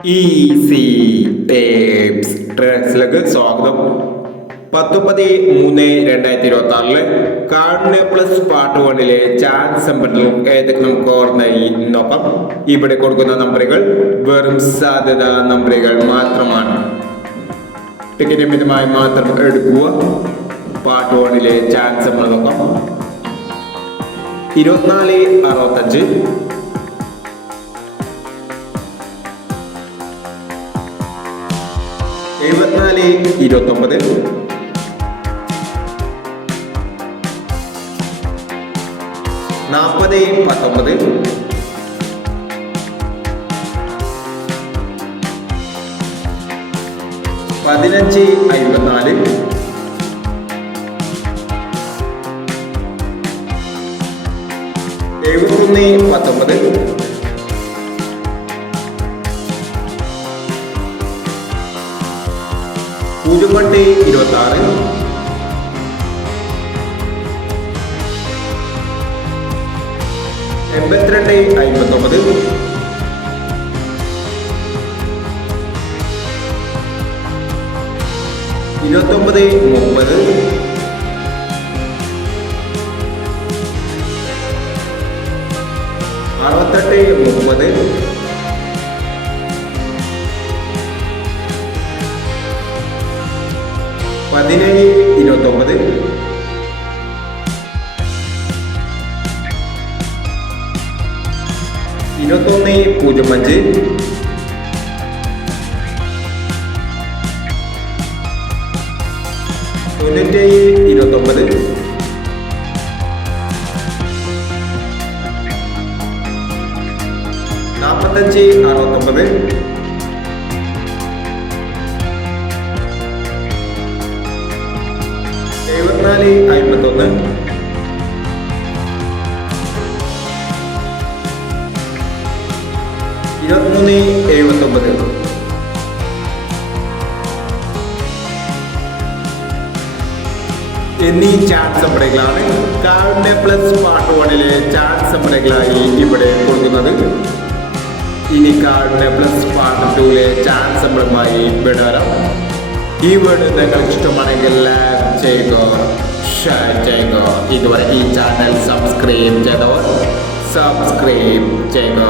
Easy tapes ട്രെൻഡ്സിലേക്ക് സ്വാഗതം. 19/3/2026 കാർഡിനെ plus part 1 chance സെമ്പറിലും ഏതെങ്കിലും കോർണറിനൊപ്പം ഇവിടെ കൊടുക്കുന്ന നമ്പറുകൾ വെറും സാധ്യത നമ്പറുകൾ മാത്രമാണ്. ടിക്കറ്റ് മിതമായി മാത്രം എടുക്കുക. പാർട്ട് 1 ചാൻസ് സെമ്പറിനൊപ്പം 24/65, 74/29, 40/19, 15/54, 71/19, 08/26, 82/59, 29/30, 68/30, 17/29, 21/05, 97/29, 45/69, 74/51, എന്നീ ചാൻസ് നമ്പറുകളാണ് കാർഡിന്റെ പ്ലസ് പാർട്ട് 1 ചാൻസ് നമ്പറുകളായി ഇവിടെ കൊടുക്കുന്നത്. ഇനി കാർഡിന്റെ പ്ലസ് പാർട്ട് 2 ചാൻസ് നമ്പറുമായി വിടാം. ഈ വീഡിയോ നിങ്ങൾക്ക് ഇഷ്ടമാണെങ്കിൽ ലൈക്ക് ചെയ്യുക, ഷെയർ ചെയ്യുക. ഇതുവരെ ഈ ചാനൽ സബ്സ്ക്രൈബ് ചെയ്തവർ സബ്സ്ക്രൈബ് ചെയ്യുക.